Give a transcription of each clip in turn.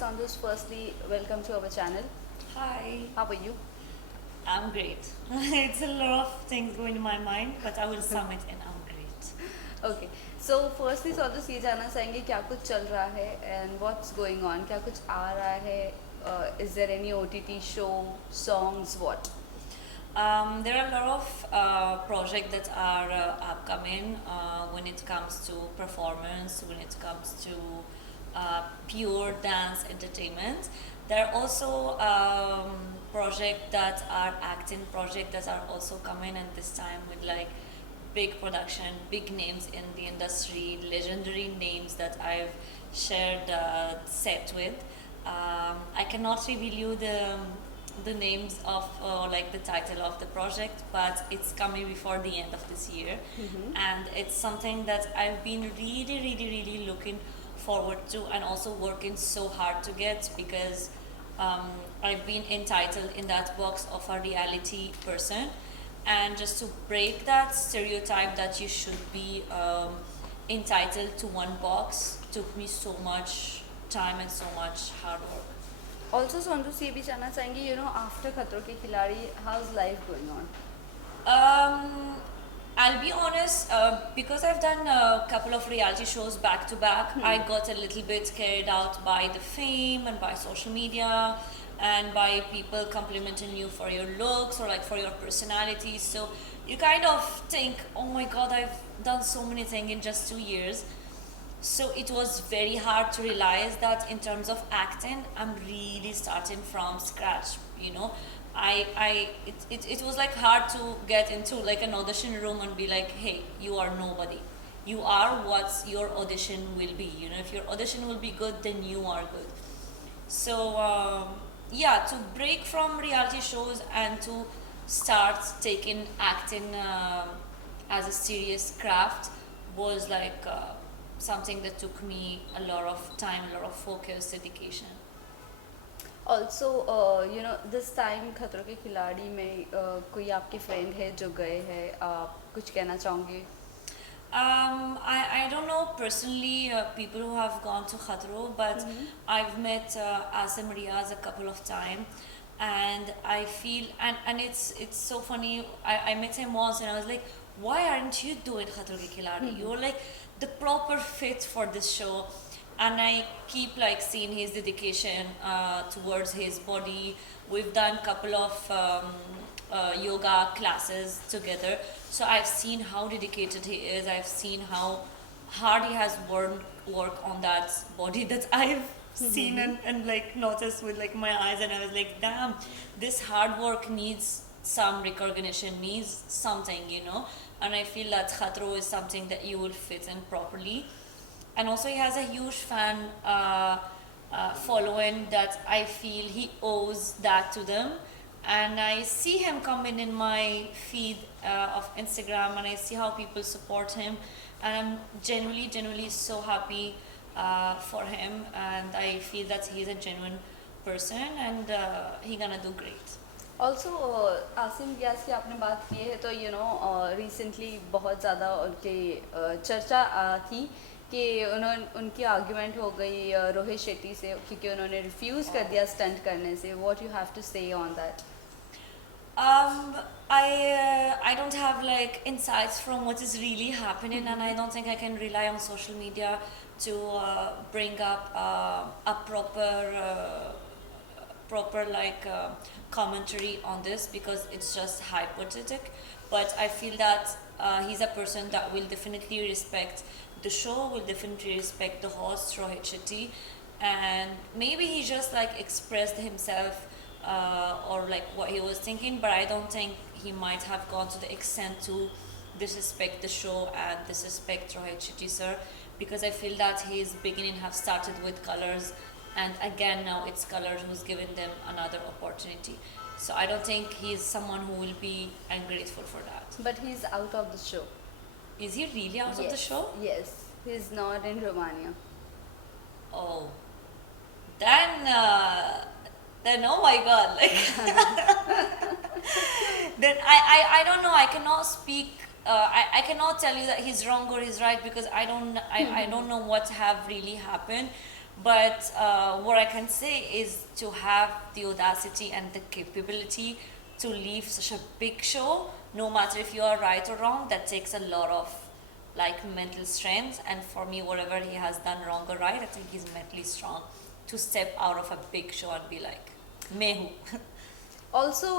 Soundous. Firstly, welcome to our channel. Hi, How are you? I'm great. It's a lot of things going in my mind, but I will sum it in I'm great. Okay. So, firstly, Soundous ये जानना चाहेंगे क्या कुछ चल रहा है and what's going on? क्या कुछ आ रहा है? Is there any OTT show, songs, what? There are a lot of projects that are upcoming when it comes to performance, when it comes to pure dance entertainment. There are also projects that are acting projects that are also coming, and this time with like big production, big names in the industry, legendary names that I've shared set with. I cannot reveal you the names of like the title of the project, but it's coming before the end of this year, and it's something that I've been really looking forward to, and also working so hard to get, because I've been entitled in that box of a reality person, and just to break that stereotype that you should be entitled to one box took me so much time and so much hard work. Also, Soundous ये भी जानना चाहेंगे, after खतरों के खिलाड़ी, how's life going on? I'll be honest, because I've done a couple of reality shows back to back, I got a little bit carried out by the fame and by social media and by people complimenting you for your looks or like for your personality. So you kind of think, oh my god, I've done so many things in just 2 years. So it was very hard to realize that in terms of acting, I'm really starting from scratch. It was like hard to get into like an audition room and be like, hey, you are nobody. You are what your audition will be. If your audition will be good, then you are good. So yeah, to break from reality shows and to start taking acting as a serious craft was like something that took me a lot of time, a lot of focus, dedication. Also, this time खतरों के खिलाड़ी में कोई आपके friend है जो गए हैं, आप कुछ कहना चाहोगे? I don't know personally people who have gone to Khatron, but I've met Asim Riaz a couple of times, and I feel and it's so funny. I met him once and I was like, why aren't you doing Khatron ke Khiladi? You're like the proper fit for this show. And I keep like seeing his dedication towards his body. We've done a couple of yoga classes together, so I've seen how dedicated he is. I've seen how hard he has work on that body that I've seen and like noticed with like my eyes, and I was like, damn, this hard work needs some recognition, needs something. And I feel that Khatro is something that you will fit in properly. And also he has a huge fan following that I feel he owes that to them. And I see him coming in my feed of Instagram, and I see how people support him, and I'm genuinely so happy for him, and I feel that he's a genuine person, and he's gonna do great. Also Asim Riaz की आपने बात की है, तो recently बहुत ज़्यादा उनके चर्चा थी कि उनकी आर्ग्यूमेंट हो गई रोहित शेट्टी से, क्योंकि उन्होंने रिफ्यूज़ कर दिया स्टंट करने से. व्हाट यू हैव टू से on that? I don't have like insights from what is really happening, and I don't think I can rely on social media to bring up a proper like commentary on this, because it's just hypothetical. But I feel that he's a person that will definitely respect the show, will definitely respect the host Rohit Shetty, and maybe he just like expressed himself or like what he was thinking, but I don't think he might have gone to the extent to disrespect the show and disrespect Rohit Shetty sir, because I feel that his beginning have started with Colors, and again now it's Colors who's given them another opportunity. So I don't think he's someone who will be ungrateful for that. But he's out of the show. Is he really out of the show? Yes, he's not in Romania. Oh, then oh my god, like then I don't know. I cannot speak. I cannot tell you that he's wrong or he's right, because I don't know what have really happened. But what I can say is to have the audacity and the capability to leave such a big show, no matter if you are right or wrong, that takes a lot of like mental strength. And for me, whatever he has done wrong or right, I think he's mentally strong to step out of a big show and be like, मैं हूँ. Also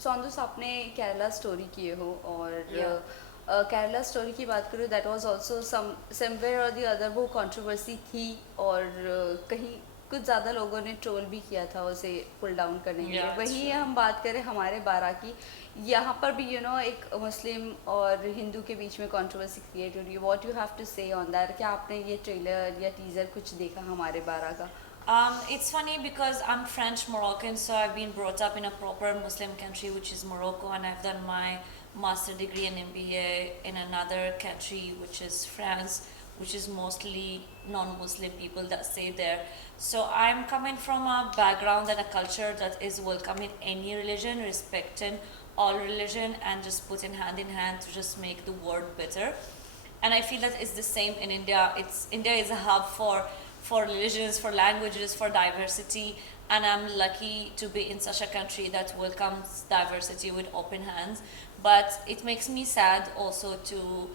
सौंदस आपने Kerala story किए हो और Kerala story की बात करूँ that was also somewhere और द अदर वो कंट्रोवर्सी थी और कहीं कुछ ज़्यादा लोगों ने ट्रोल भी किया था उसे पुल डाउन करने के लिए वहीं हम बात करें हमारे बारह की यहाँ पर भी एक मुस्लिम और हिंदू के बीच में कंट्रोवर्सी क्रिएट हो रही है व्हाट यू हैव टू से ऑन दैट क्या आपने ये ट्रेलर या टीज़र कुछ देखा हमारे बारह का It's funny because I'm French Moroccan, so I've been brought up in a proper Muslim country, which is Morocco, and I've done my master degree and MBA in another country, which is France, which is mostly non-Muslim people that stay there. So I'm coming from a background and a culture that is welcoming any religion, respecting all religion, and just putting hand in hand to just make the world better. And I feel that it's the same in India. India is a hub for religions, for languages, for diversity, and I'm lucky to be in such a country that welcomes diversity with open hands. But it makes me sad also to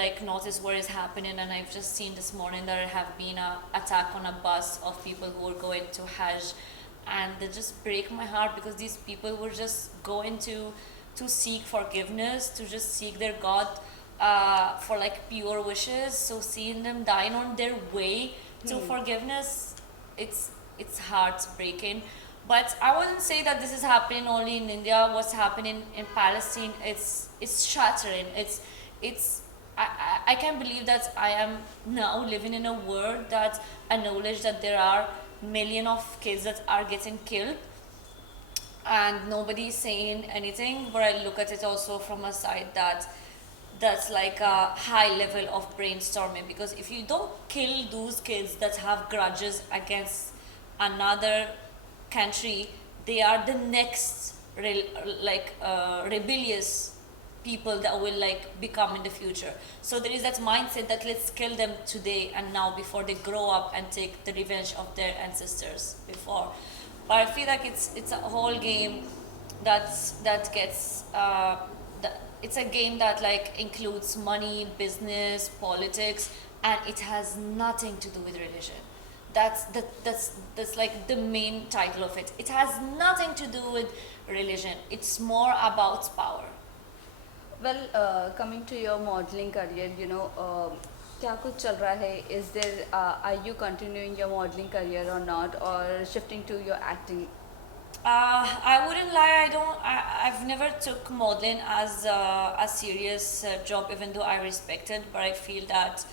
like notice what is happening, and I've just seen this morning there have been a attack on a bus of people who were going to Hajj, and they just break my heart because these people were just going to seek forgiveness, to just seek their God for like pure wishes. So seeing them dying on their way to forgiveness, it's heartbreaking. But I wouldn't say that this is happening only in India. What's happening in Palestine, it's shattering. It's I can't believe that I am now living in a world that acknowledge that there are millions of kids that are getting killed and nobody's saying anything. But I look at it also from a side that's like a high level of brainstorming, because if you don't kill those kids that have grudges against another country, they are the next rebellious people that will like become in the future. So there is that mindset that let's kill them today and now before they grow up and take the revenge of their ancestors before. But I feel like it's a whole game that gets it's a game that like includes money, business, politics, and it has nothing to do with religion. That's like the main title of it. It has nothing to do with religion. It's more about power. Well, coming to your modeling career, क्या कुछ चल रहा है? Is there are you continuing your modeling career or not, or shifting to your acting? I wouldn't lie. I've never took modeling as a serious job, even though I respect it. But I feel that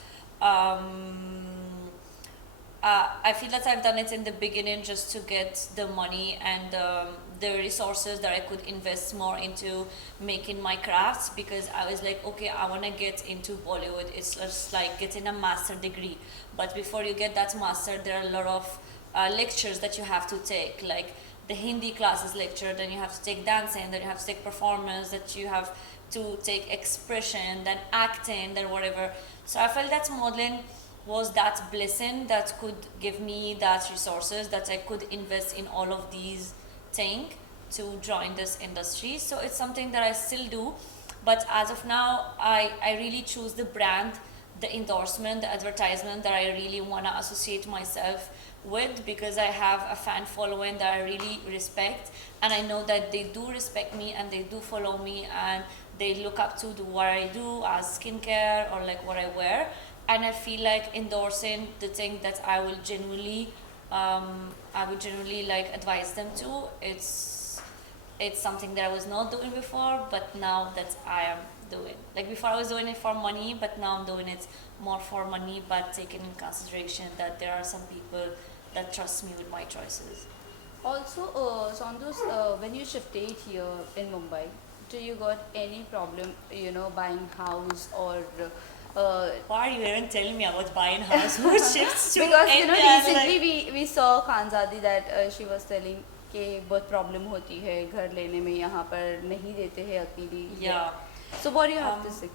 I've done it in the beginning just to get the money and the resources that I could invest more into making my crafts, because I was like, okay, I want to get into Bollywood. It's just like getting a master degree. But before you get that master, there are a lot of lectures that you have to take, like the Hindi classes lecture, then you have to take dancing, then you have to take performance, that you have to take expression, then acting, then whatever. So I felt that modeling was that blessing that could give me that resources that I could invest in all of these things to join this industry. So it's something that I still do, but as of now I really choose the brand, the endorsement, the advertisement that I really want to associate myself with, because I have a fan following that I really respect, and I know that they do respect me and they do follow me and they look up to what I do as skincare or like what I wear. And I feel like endorsing the thing that I would genuinely like advise them to, it's something that I was not doing before, but now that I am doing. Like before I was doing it for money, but now I'm doing it more for money, but taking in consideration that there are some people that trust me with my choices. Also, Soundous, when you shifted here in Mumbai, do you got any problem, buying house or? Why are you even telling me about buying house? Who shifts to Because India? recently we saw Khanzadi that she was telling कि बहुत problem होती है घर लेने में, यहाँ पर नहीं देते हैं अकेली. Yeah. So what do you have to say?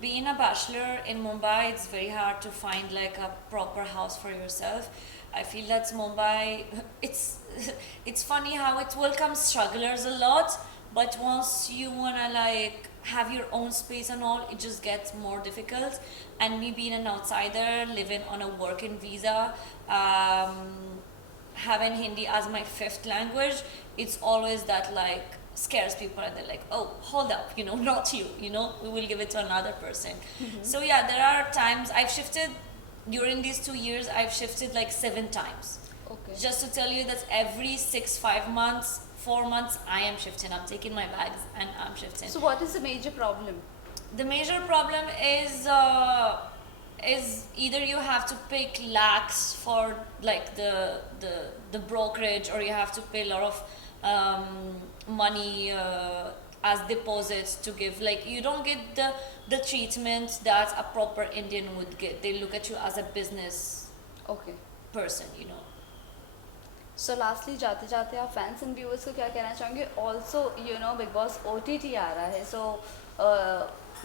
Being a bachelor in Mumbai, it's very hard to find like a proper house for yourself. I feel that Mumbai, it's it's funny how it welcomes strugglers a lot, but once you wanna like have your own space and all, it just gets more difficult. And me being an outsider, living on a working visa, having Hindi as my fifth language, it's always that like scares people and they're like, oh, hold up, not you, we will give it to another person. So yeah, there are times I've shifted during these 2 years, I've shifted like 7 times. Okay. Just to tell you that every 5 months, 4 months, I am shifting. I'm taking my bags and I'm shifting. So what is the major problem? The major problem is either you have to pay lakhs for like the brokerage, or you have to pay a lot of money as deposits to give. Like you don't get the treatment that a proper Indian would get. They look at you as a business Okay. person, So lastly, जाते जाते आप fans and viewers को क्या कहना चाहोंगे? Also, Big Boss OTT आ रहा है, so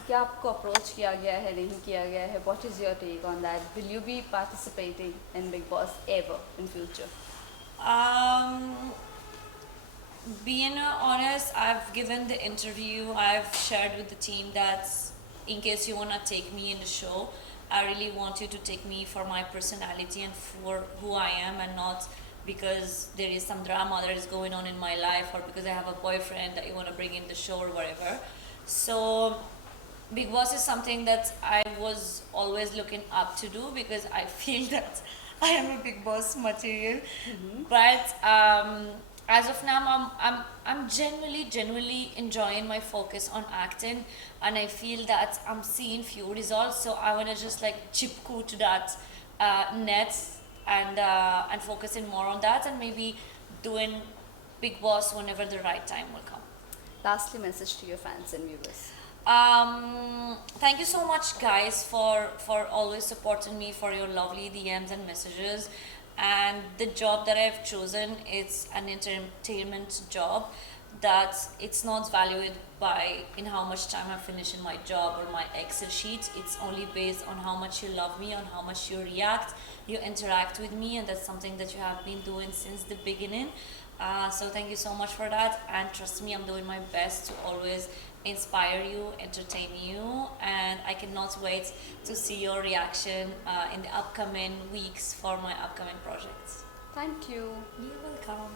क्या आपको approach किया गया है, नहीं किया गया है? What is your take on that? Will you be participating in Big Boss ever in future? Being honest, I've given the interview, I've shared with the team that in case you want to take me in the show, I really want you to take me for my personality and for who I am, and not because there is some drama that is going on in my life, or because I have a boyfriend that you want to bring in the show or whatever. So Big Boss is something that I was always looking up to do, because I feel that I am a Big Boss material. But as of now, I'm genuinely enjoying my focus on acting, and I feel that I'm seeing few results. So I wanna just like chipku to that net and focusing more on that, and maybe doing Big Boss whenever the right time will come. Lastly, message to your fans and viewers. Thank you so much, guys, for always supporting me, for your lovely DMs and messages. And the job that I've chosen, it's an entertainment job, that it's not valued by in how much time I finish in my job or my Excel sheet. It's only based on how much you love me, on how much you react, you interact with me, and that's something that you have been doing since the beginning. So thank you so much for that, and trust me, I'm doing my best to always inspire you, entertain you, and I cannot wait to see your reaction in the upcoming weeks for my upcoming projects. Thank you. You're welcome.